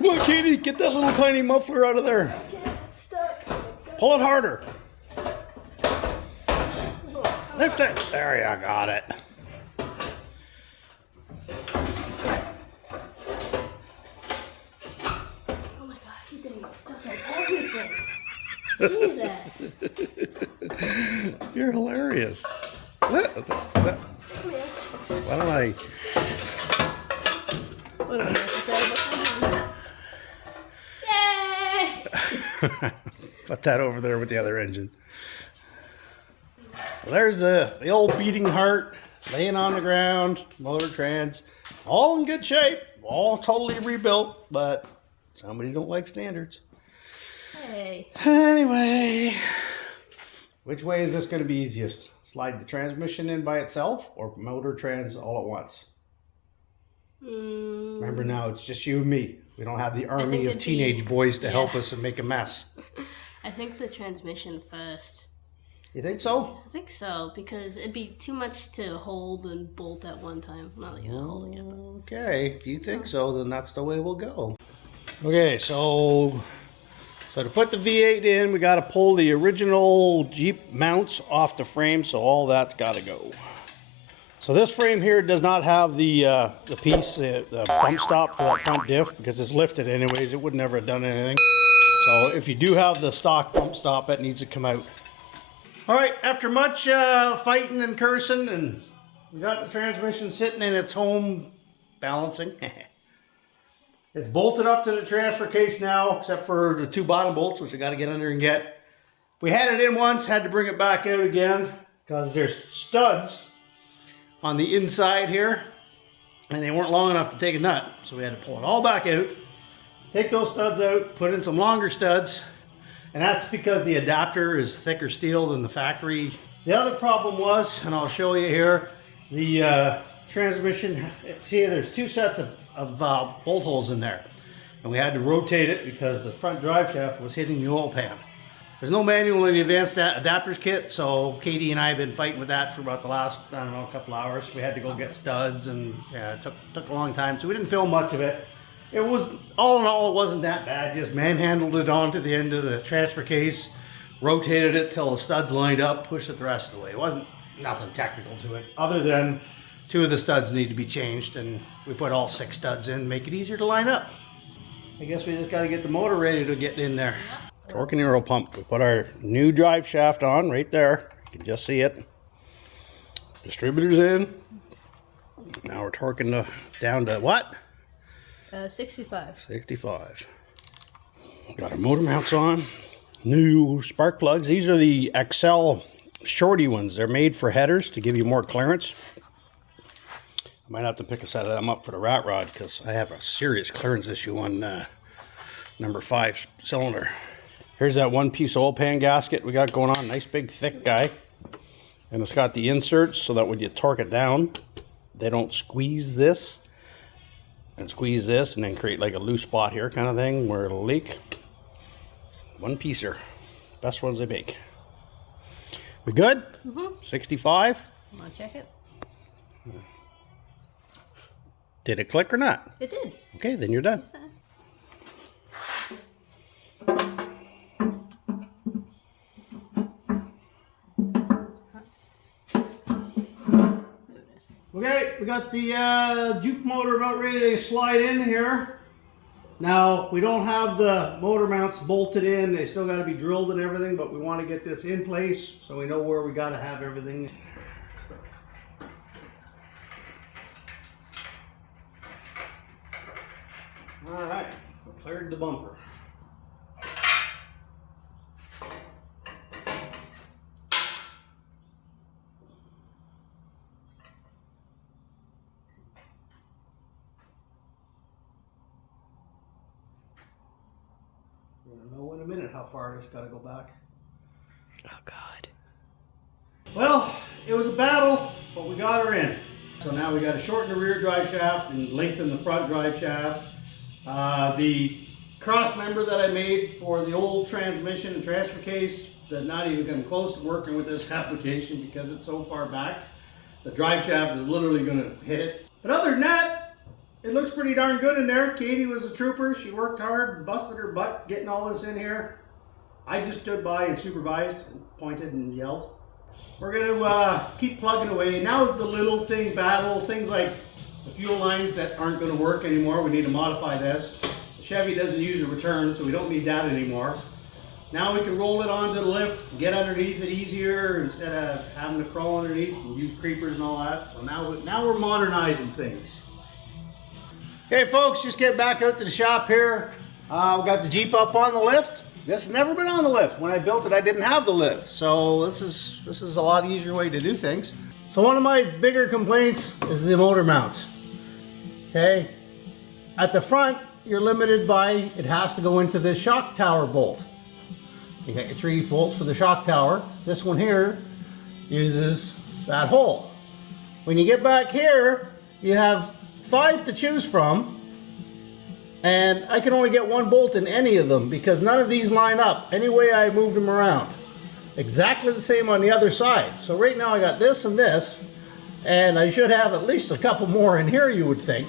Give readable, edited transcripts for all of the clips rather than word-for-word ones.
Come on, Katie, get that little tiny muffler out of there. It's stuck. Pull it harder. Lift it. There you got it. Oh my god, he's getting stuff on everything. Jesus. You're hilarious. Why don't I... What do I have to say? Yay! Put that over there with the other engine. So there's the old beating heart laying on the ground, motor trans, all in good shape, all totally rebuilt, but somebody don't like standards. Hey. Anyway, which way is this going to be easiest? Slide the transmission in by itself or motor trans all at once? Remember now, it's just you and me. We don't have the army of teenage boys to help us and make a mess. I think the transmission first. You think so? I think so, because it'd be too much to hold and bolt at one time. Not that you're holding it. Okay, if you think so, then that's the way we'll go. Okay, so to put the V8 in, we got to pull the original Jeep mounts off the frame, so all that's got to go. So this frame here does not have the piece, the bump stop for that front diff, because it's lifted anyways. It would never have done anything. So if you do have the stock bump stop, it needs to come out. All right, after much fighting and cursing, and we got the transmission sitting in its home balancing. It's bolted up to the transfer case now, except for the two bottom bolts, which I got to get under and get. We had it in once, had to bring it back out again, because there's studs on the inside here, and they weren't long enough to take a nut, so we had to pull it all back out, take those studs out, put in some longer studs, and that's because the adapter is thicker steel than the factory. The other problem was, and I'll show you here, the transmission, see there's two sets of bolt holes in there, and we had to rotate it because the front drive shaft was hitting the oil pan. There's no manual in the advanced adapters kit, so Katie and I have been fighting with that for about the last, I don't know, a couple hours. We had to go get studs, and yeah, it took a long time, so we didn't film much of it. It was, all in all, it wasn't that bad. Just manhandled it onto the end of the transfer case, rotated it till the studs lined up, pushed it the rest of the way. It wasn't nothing technical to it, other than two of the studs need to be changed, and we put all 6 studs in, make it easier to line up. I guess we just got to get the motor ready to get in there. Torque and aero pump. We put our new drive shaft on right there. You can just see it. Distributors in. Now we're torquing down to what? 65. 65. Got our motor mounts on. New spark plugs. These are the XL shorty ones. They're made for headers to give you more clearance. I might have to pick a set of them up for the rat rod because I have a serious clearance issue on number 5 cylinder. Here's that one piece oil pan gasket we got going on. Nice big thick guy. And it's got the inserts so that when you torque it down, they don't squeeze this and squeeze this and then create like a loose spot here kind of thing where it'll leak. One piecer. Best ones they make. We good? 65? Want to check it? Did it click or not? It did. Okay, then you're done. Okay, we got the juke motor about ready to slide in here. Now, we don't have the motor mounts bolted in. They still got to be drilled and everything, but we want to get this in place so we know where we got to have everything. All right, we cleared the bumper. We're gonna know in a minute how far this got to go back. Oh God. Well, it was a battle, but we got her in. So now we got to shorten the rear drive shaft and lengthen the front drive shaft. The cross member that I made for the old transmission and transfer case did not even come close to working with this application because it's so far back. The drive shaft is literally going to hit it. But other than that, it looks pretty darn good in there. Katie was a trooper. She worked hard, busted her butt getting all this in here. I just stood by and supervised, and pointed and yelled. We're going to keep plugging away. Now is the little thing battle. Things like the fuel lines that aren't going to work anymore. We need to modify this. The Chevy doesn't use a return, so we don't need that anymore. Now we can roll it onto the lift, get underneath it easier instead of having to crawl underneath and use creepers and all that. So now we're modernizing things. Okay folks, just get back out to the shop here. We got the Jeep up on the lift. This has never been on the lift. When I built it, I didn't have the lift. So this is a lot easier way to do things. So one of my bigger complaints is the motor mounts. Okay, at the front, you're limited by, it has to go into the shock tower bolt. You got your 3 bolts for the shock tower. This one here uses that hole. When you get back here, you have 5 to choose from. And I can only get 1 bolt in any of them because none of these line up any way I moved them around. Exactly the same on the other side. So right now I got this and this, and I should have at least a couple more in here, you would think.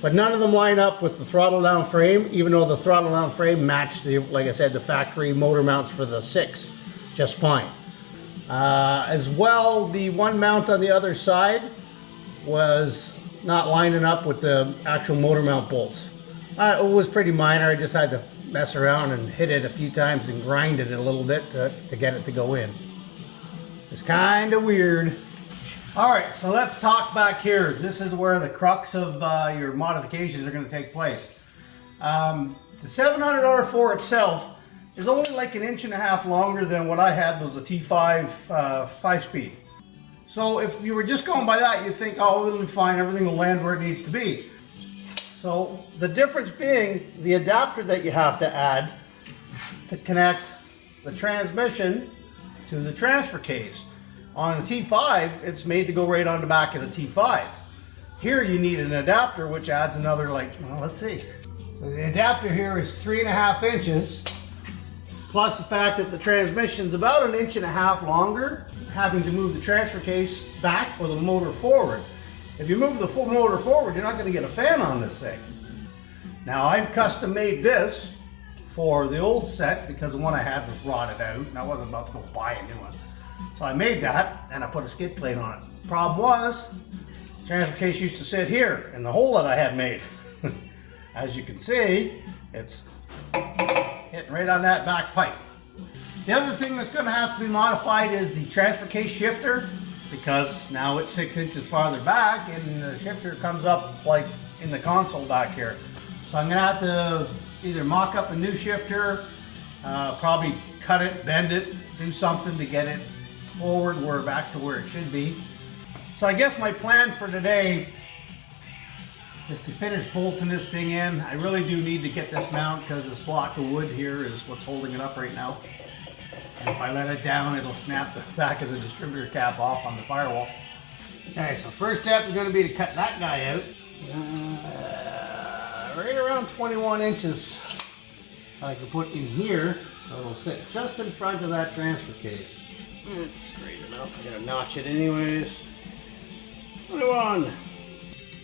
But none of them line up with the throttle down frame, even though the throttle down frame matched the, like I said, the factory motor mounts for the 6 just fine. As well, the one mount on the other side was not lining up with the actual motor mount bolts. It was pretty minor. I just had to mess around and hit it a few times and grind it a little bit to get it to go in. It's kind of weird. All right, so let's talk back here. This is where the crux of your modifications are going to take place. The 700R4 itself is only like 1.5 inches longer than what I had was a T5 5-speed. So if you were just going by that, you'd think, oh, it'll be fine, everything will land where it needs to be. So the difference being the adapter that you have to add to connect the transmission to the transfer case. On the T5, it's made to go right on the back of the T5. Here you need an adapter which adds another, like, well, let's see. So the adapter here is 3.5 inches, plus the fact that the transmission's about 1.5 inches longer, having to move the transfer case back or the motor forward. If you move the full motor forward, you're not going to get a fan on this thing. Now, I custom made this for the old set because the one I had was rotted out and I wasn't about to go buy a new one. So I made that and I put a skid plate on it. Problem was, the transfer case used to sit here in the hole that I had made. As you can see, it's hitting right on that back pipe. The other thing that's going to have to be modified is the transfer case shifter, because now it's 6 inches farther back and the shifter comes up like in the console back here. So I'm going to have to either mock up a new shifter, probably cut it, bend it, do something to get it forward where back to where it should be. So I guess my plan for today is to finish bolting this thing in. I really do need to get this mount because this block of wood here is what's holding it up right now. And if I let it down, it'll snap the back of the distributor cap off on the firewall. Okay, so first step is going to be to cut that guy out. Right around 21 inches I can put in here, so it'll sit just in front of that transfer case. It's straight enough. I gotta notch it anyways. 21.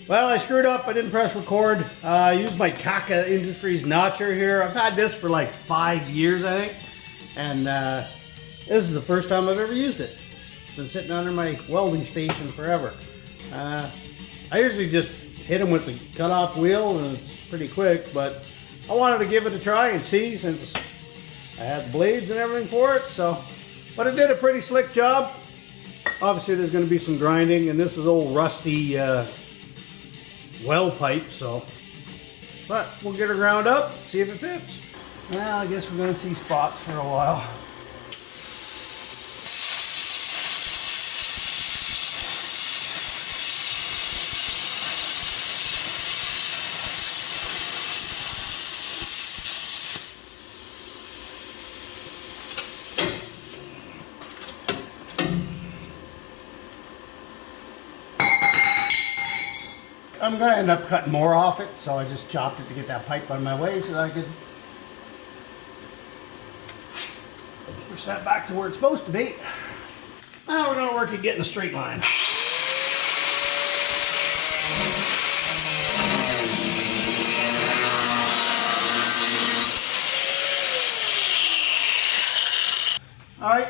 Well, I screwed up. I didn't press record. I used my Kaka Industries notcher here. I've had this for like 5 years, I think. And this is the first time I've ever used it. It's been sitting under my welding station forever. I usually just hit them with the cutoff wheel and it's pretty quick, but I wanted to give it a try and see since I had blades and everything for it. So, but it did a pretty slick job. Obviously there's going to be some grinding, and this is old rusty well pipe, so, but we'll get her ground up, see if it fits. Well, I guess we're going to see spots for a while. I'm going to end up cutting more off it, so I just chopped it to get that pipe out of my way so that I could push that back to where it's supposed to be. Now we're going to work at getting a straight line.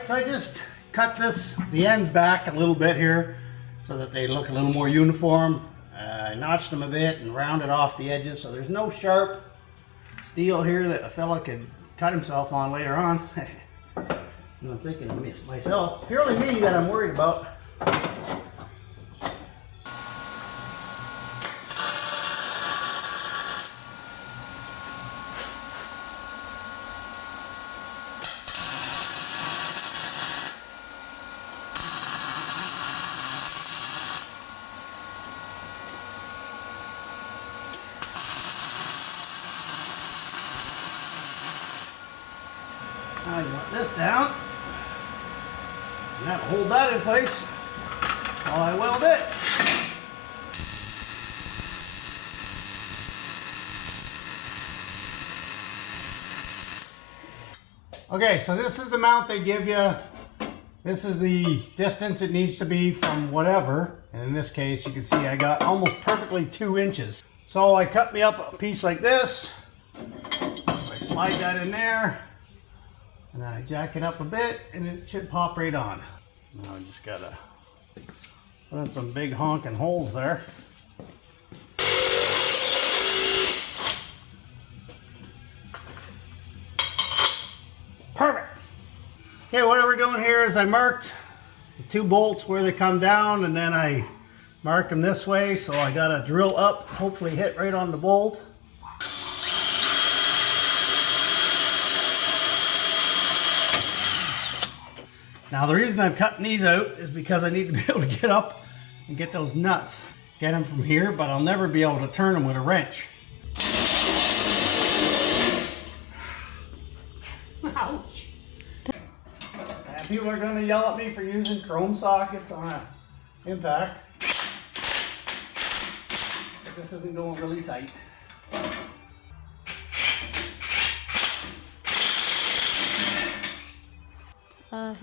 so I just cut the ends back a little bit here so that they look a little more uniform. I notched them a bit and rounded off the edges so there's no sharp steel here that a fella could cut himself on later on. And I'm thinking of myself, purely me, that I'm worried about. Now you want this down, and that'll hold that in place while I weld it. Okay, so this is the mount they give you. This is the distance it needs to be from whatever, and in this case you can see I got almost perfectly 2 inches. So I cut me up a piece like this, I slide that in there, and then I jack it up a bit and it should pop right on. Now I just gotta put in some big honking holes there. Perfect. Okay, what we're doing here is I marked the 2 bolts where they come down, and then I marked them this way, so I gotta drill up, hopefully hit right on the bolt. Now the reason I'm cutting these out is because I need to be able to get up and get those nuts. Get them from here, but I'll never be able to turn them with a wrench. Ouch! And people are going to yell at me for using chrome sockets on an impact. But this isn't going really tight.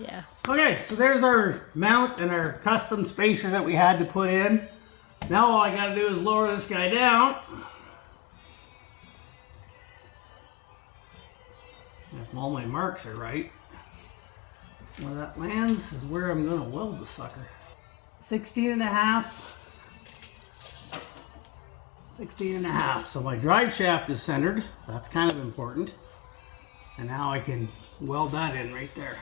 Yeah. Okay, so there's our mount and our custom spacer that we had to put in. Now all I gotta do is lower this guy down. If all my marks are right, where that lands is where I'm gonna weld the sucker. 16.5. 16.5. So my drive shaft is centered. That's kind of important. And now I can weld that in right there.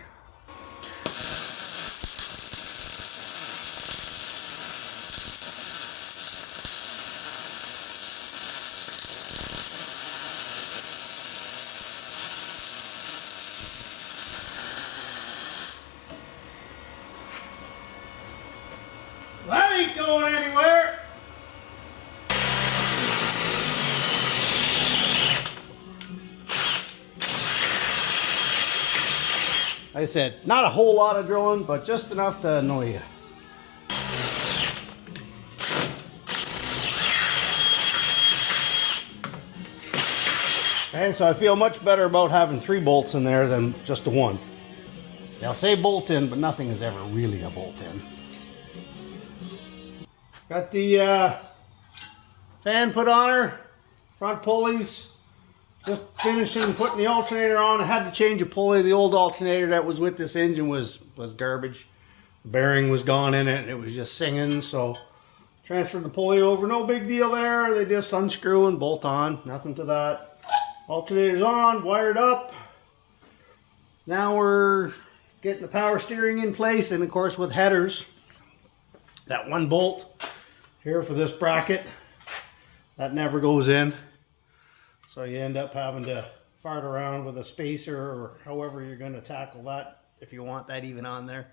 That ain't going anywhere. Like I said, not a whole lot of drilling, but just enough to annoy you. Okay, so I feel much better about having 3 bolts in there than just the 1. They'll say bolt in, but nothing is ever really a bolt in. Got the fan put on her, front pulleys. Just finishing putting the alternator on. I had to change a pulley. The old alternator that was with this engine was garbage. The bearing was gone in it and it was just singing. So transferred the pulley over. No big deal there. They just unscrew and bolt on. Nothing to that. Alternator's on, wired up. Now we're getting the power steering in place, and of course with headers. That 1 bolt here for this bracket, that never goes in. So you end up having to fart around with a spacer or however you're going to tackle that, if you want that even on there.